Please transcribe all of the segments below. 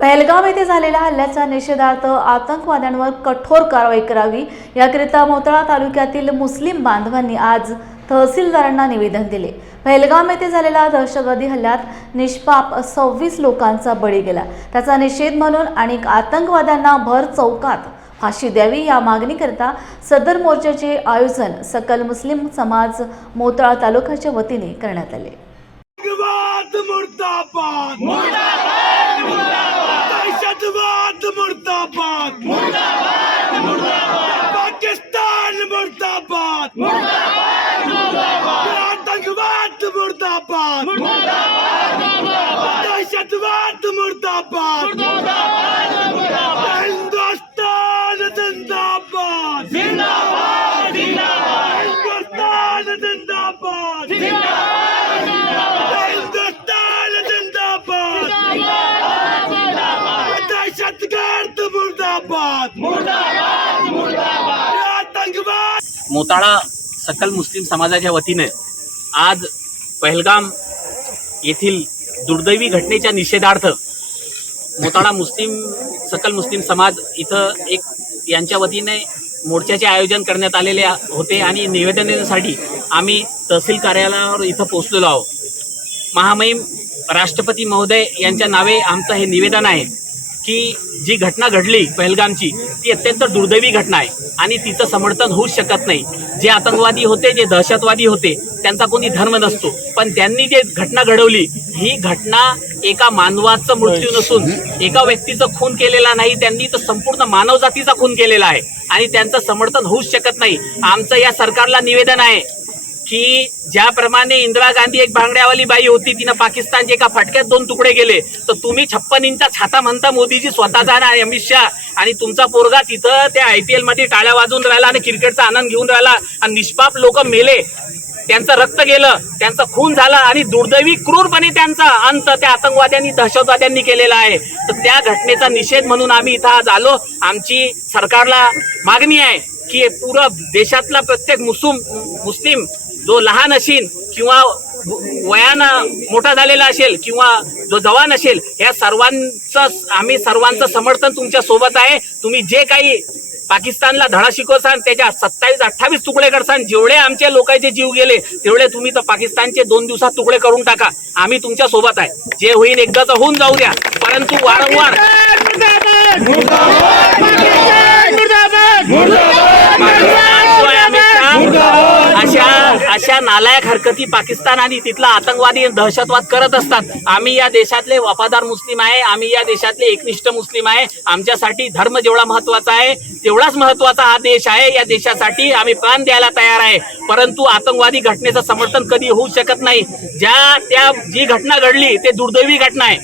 पहलगाम येथे झालेल्या हल्ल्याच्या निषेधार्थ आतंकवाद्यांवर कठोर कारवाई करावी याकरिता मोताळा तालुक्यातील मुस्लिम बांधवांनी आज तहसीलदारांना निवेदन दिले। पहलगाम येथे झालेल्या दहशतवादी हल्ल्यात निष्पाप 26 लोकांचा बळी गेला। त्याचा निषेध म्हणून अनेक आतंकवाद्यांना भर चौकात फाशी द्यावी या मागणीकरिता सदर मोर्चाचे आयोजन सकल मुस्लिम समाज मोताळा तालुक्याच्या वतीने करण्यात आले। मुर्दाबाद मुर्दाबाद मुर्दाबाद दहशतवाद मुर्दाबाद मुर्दाबाद मुर्दाबाद पाकिस्तान मुर्दाबाद मुर्दाबाद मुर्दाबाद आतंकवाद मुर्दाबाद मुर्दाबाद मुर्दाबाद दहशतवाद मुर्दाबाद मुर्दाबाद मुर्दाबाद हिंदुस्तान जिंदाबाद जिंदाबाद जिंदाबाद हिंदुस्तान जिंदाबाद जिंदाबाद मोताळा सकल मुस्लिम समाजाच्या वतीने आज पहलगाम येथील दुर्दैवी घटनेच्या निषेधार्थ मोताळा सकल मुस्लिम समाज इथं एक यांच्या वतीने मोर्चाचे आयोजन करण्यात आलेले होते आणि निवेदन देण्यासाठी आम्ही तहसील कार्यालयावर इथं पोहोचलेलो आहोत। महामहिम राष्ट्रपती महोदय यांच्या नावे आमचं हे निवेदन आहे की जी घटना घडली पहलगामची ती अत्यंत दुर्दैवी घटना आहे आणि तिचं समर्थन होऊच शकत नाही। जे आतंकवादी होते, जे दहशतवादी होते, त्यांचा कोणी धर्म नसतो, पण त्यांनी जे घटना घडवली ही घटना एका मानवाचा मृत्यू नसून एका व्यक्तीचा खून केलेला नाही, त्यांनी तर संपूर्ण मानवजातीचा खून केलेला आहे आणि त्यांचं समर्थन होऊच शकत नाही। आमचं या सरकारला निवेदन आहे की ज्याप्रमाणे इंदिरा गांधी एक भांगड्यावाली बाई होती, तिनं पाकिस्तानचे एका फटक्यात 2 तुकडे केले, तर तुम्ही 56 इंचा छाता म्हणता मोदीजी स्वतःचा आणि अमित शहा आणि तुमचा पोरगा तिथं त्या IPL मध्ये टाळ्या वाजवून राहिला आणि क्रिकेटचा आनंद घेऊन राहिला आणि निष्पाप लोक मेले, त्यांचं रक्त गेलं, त्यांचा खून झाला आणि दुर्दैवी क्रूरपणे त्यांचा अंत त्या आतंकवाद्यांनी दहशतवाद्यांनी केलेला आहे। तर त्या घटनेचा निषेध म्हणून आम्ही इथं आज आलो। आमची सरकारला मागणी आहे की पूर्ण देशातला प्रत्येक मुस्लिम जो लहान असेल किंवा वयानं मोठा झालेला असेल किंवा जो जवान असेल, या सर्वांचं समर्थन तुमच्या सोबत आहे। तुम्ही जे काही पाकिस्तानला धडा शिकवसान, त्याच्या 27-28 तुकडे करसान, जेवढे आमच्या लोकांचे जीव गेले तेवढे तुम्ही तर पाकिस्तानचे 2 दिवसात तुकडे करून टाका, आम्ही तुमच्या सोबत आहे। जे होईल एकदाच होऊन जाऊ द्या, परंतु वारंवार अशा नालायक हरकती पाकिस्तान आणि तिथला आतंकवादी दहशतवाद करत असतात। आम्ही या देशातले वफादार मुस्लिम आहे, आम्ही या देशातले एकनिष्ठ मुस्लिम आहे। आमच्यासाठी धर्म जेवढा महत्वाचा आहे तेवढाच महत्वाचा हा देश आहे। या देशासाठी आम्ही प्राण द्यायला तयार आहे, परंतु आतंकवादी घटनेचं समर्थन कधी होऊ शकत नाही। जी घटना घडली ते दुर्दैवी घटना आहे,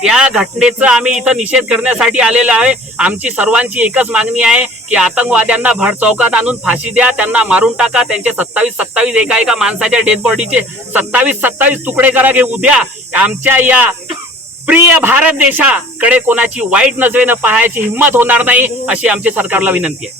त्या घटनेचा आम्ही इथं निषेध करण्यासाठी आलेलो आहे। आमची सर्वांची एकच मागणी आहे की आतंकवाद्यांना भर चौकात आणून फाशी द्या, त्यांना मारून टाका, त्यांचे 27 एका माणसाच्या डेड बॉडीचे 27 तुकडे करा। की उद्या आमच्या या प्रिय भारत देशाकडे कोणाची वाईट नजरेनं पाहायची हिंमत होणार नाही, अशी आमची सरकारला विनंती आहे।